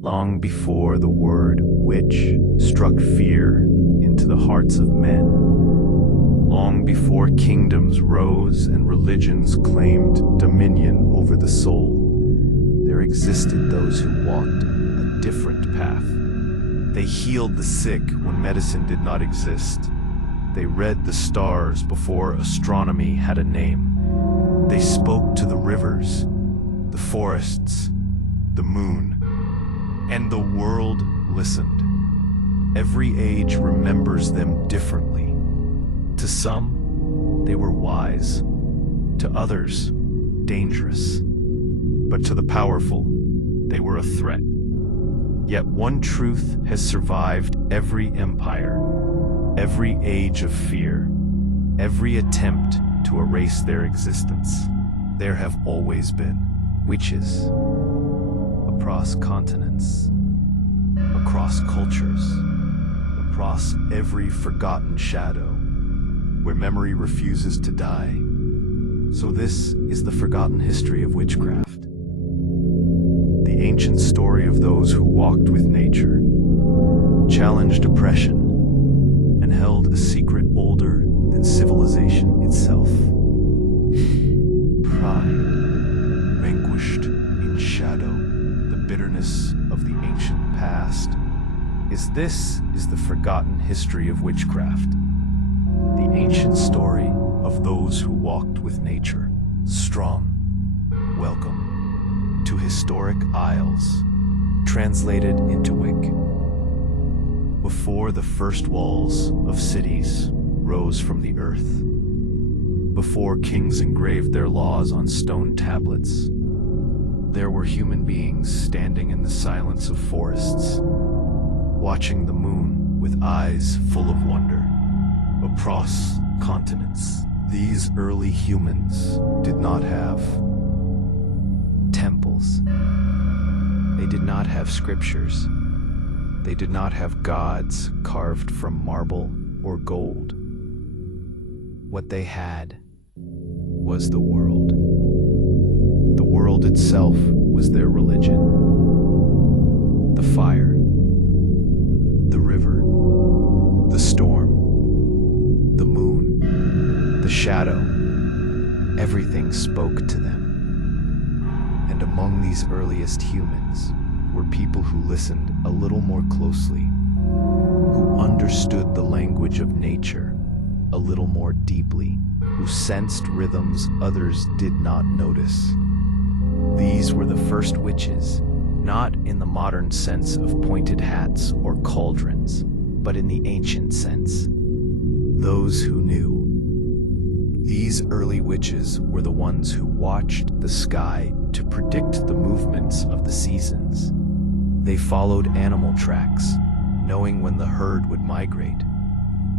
long before the word witch struck fear into the hearts of men, long before kingdoms rose and religions claimed dominion over the soul, there existed those who walked a different path. They healed the sick when medicine did not exist. They read the stars before astronomy had a name. They spoke to the rivers, the forests, the moon, and the world listened. Every age remembers them differently. To some, they were wise. To others, dangerous. But to the powerful, they were a threat. Yet one truth has survived every empire, every age of fear, every attempt to erase their existence. There have always been witches across continents, across cultures, across every forgotten shadow, where memory refuses to die. So this is the forgotten history of witchcraft. The ancient story of those who walked with nature, challenged oppression, and held a secret older than civilization itself. Pride, vanquished in shadow, the bitterness of the ancient past. This is the forgotten history of witchcraft. The ancient story of those who walked with nature. Strong. Welcome to Historic Isles, translated into Wick. Before the first walls of cities rose from the earth, before kings engraved their laws on stone tablets, there were human beings standing in the silence of forests, watching the moon with eyes full of wonder. Across continents, these early humans did not have temples. They did not have scriptures. They did not have gods carved from marble or gold. What they had was the world. The world itself was their religion. The fire, the river, the storm, the moon, the shadow, everything spoke to them. And among these earliest humans were people who listened a little more closely, who understood the language of nature a little more deeply, who sensed rhythms others did not notice. These were the first witches, not in the modern sense of pointed hats or cauldrons, but in the ancient sense. Those who knew. These early witches were the ones who watched the sky to predict the movements of the seasons. They followed animal tracks, knowing when the herd would migrate.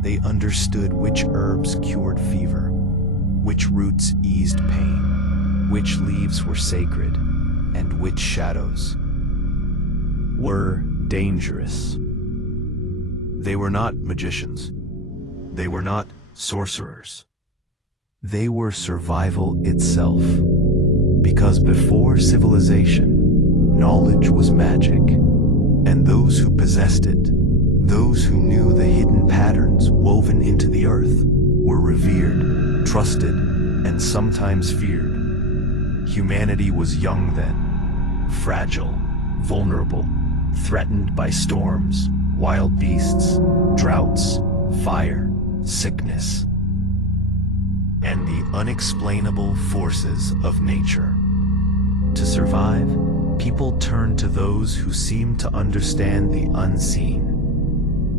They understood which herbs cured fever, which roots eased pain, which leaves were sacred, and which shadows were dangerous. They were not magicians. They were not sorcerers. They were survival itself. Because before civilization, knowledge was magic, and those who possessed it, those who knew the hidden patterns woven into the earth, were revered, trusted, and sometimes feared. Humanity was young then, fragile, vulnerable, threatened by storms, wild beasts, droughts, fire, sickness, and the unexplainable forces of nature. To survive, people turned to those who seemed to understand the unseen,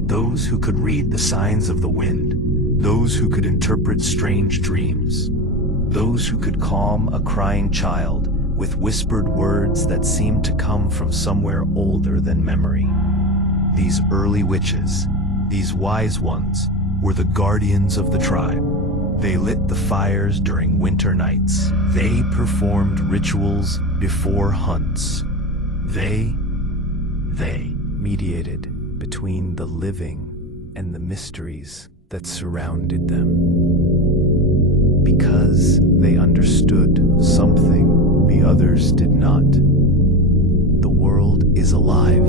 those who could read the signs of the wind, those who could interpret strange dreams, those who could calm a crying child with whispered words that seemed to come from somewhere older than memory. These early witches, these wise ones, were the guardians of the tribe. They lit the fires during winter nights. They performed rituals before hunts. They mediated between the living and the mysteries that surrounded them. Because they understood something the others did not. The world is alive.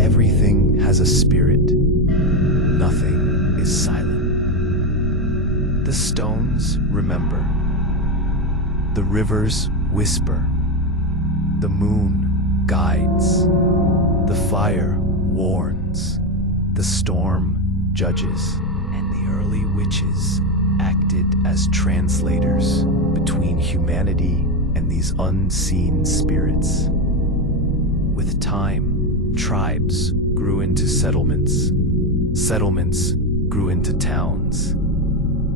Everything has a spirit. Nothing is silent. The stones remember. The rivers whisper. The moon guides. The fire warns. The storm judges. And the early witches acted as translators between humanity and these unseen spirits. With time, tribes grew into settlements. Settlements grew into towns.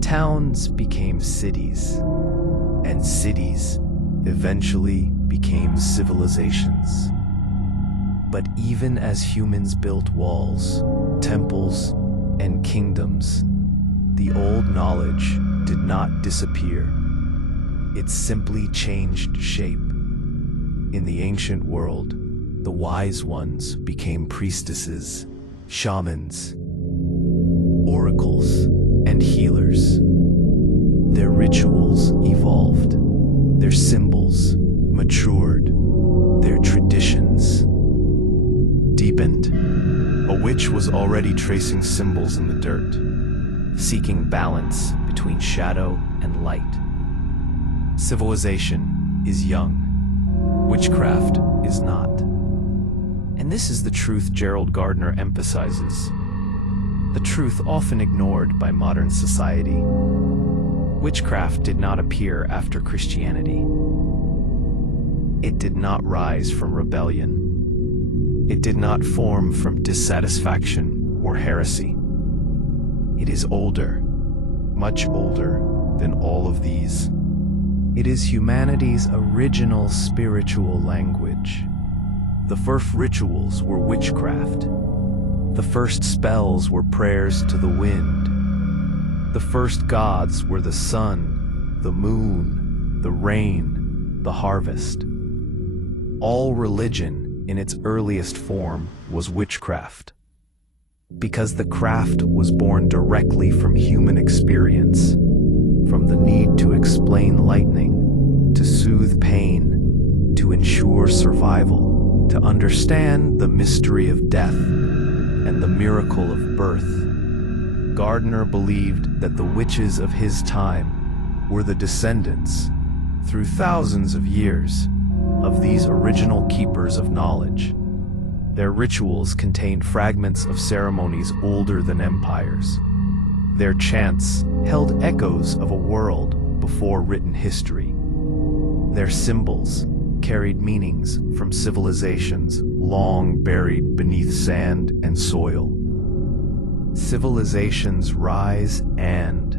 Towns became cities. And cities eventually became civilizations. But even as humans built walls, temples, and kingdoms, the old knowledge did not disappear. It simply changed shape. In the ancient world, the wise ones became priestesses, shamans, oracles, and healers. Their rituals evolved. Their symbols matured. Their traditions deepened. A witch was already tracing symbols in the dirt, seeking balance between shadow and light. Civilization is young. Witchcraft is not. And this is the truth Gerald Gardner emphasizes. The truth often ignored by modern society. Witchcraft did not appear after Christianity. It did not rise from rebellion. It did not form from dissatisfaction or heresy. It is older, much older than all of these. It is humanity's original spiritual language. The first rituals were witchcraft. The first spells were prayers to the wind. The first gods were the sun, the moon, the rain, the harvest. All religion in its earliest form was witchcraft, because the craft was born directly from human experience, from the need to explain lightning, to soothe pain, to ensure survival, to understand the mystery of death and the miracle of birth. Gardner believed that the witches of his time were the descendants, through thousands of years, of these original keepers of knowledge. Their rituals contained fragments of ceremonies older than empires. Their chants held echoes of a world before written history. Their symbols carried meanings from civilizations long buried beneath sand and soil. Civilizations rise and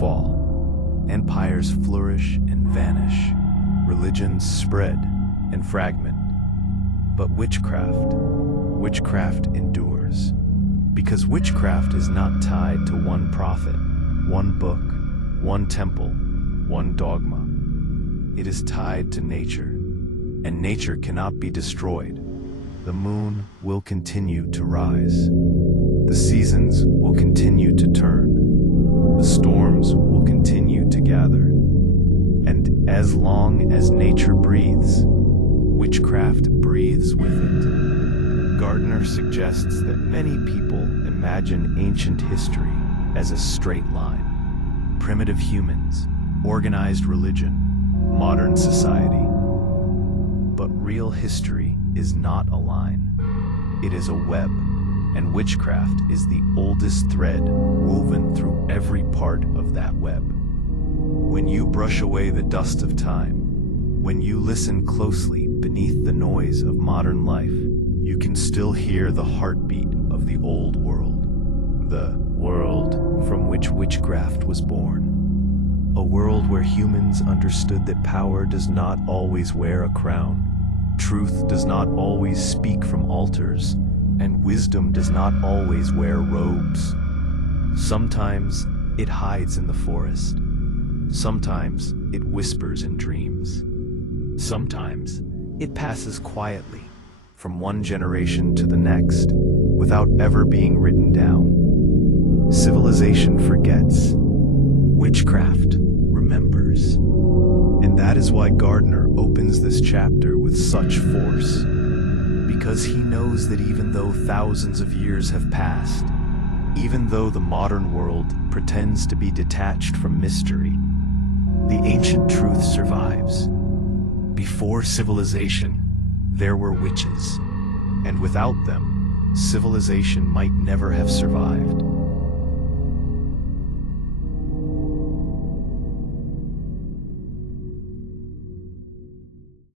fall. Empires flourish and vanish. Religions spread and fragment. But witchcraft endures. Because witchcraft is not tied to one prophet, one book, one temple, one dogma. It is tied to nature, and nature cannot be destroyed. The moon will continue to rise. The seasons will continue to turn. The storms will continue to gather. And as long as nature breathes, witchcraft breathes with it. Gardner suggests that many people imagine ancient history as a straight line. Primitive humans, organized religion, modern society. But real history is not a line. It is a web, and witchcraft is the oldest thread woven through every part of that web. When you brush away the dust of time, when you listen closely beneath the noise of modern life, you can still hear the heartbeat of the old world. The world from which witchcraft was born. A world where humans understood that power does not always wear a crown, truth does not always speak from altars, and wisdom does not always wear robes. Sometimes it hides in the forest. Sometimes it whispers in dreams. Sometimes it passes quietly from one generation to the next without ever being written down. Civilization forgets. Witchcraft remembers. And that is why Gardner opens this chapter with such force. because he knows that even though thousands of years have passed, even though the modern world pretends to be detached from mystery, the ancient truth survives. Before civilization, there were witches, and without them, civilization might never have survived.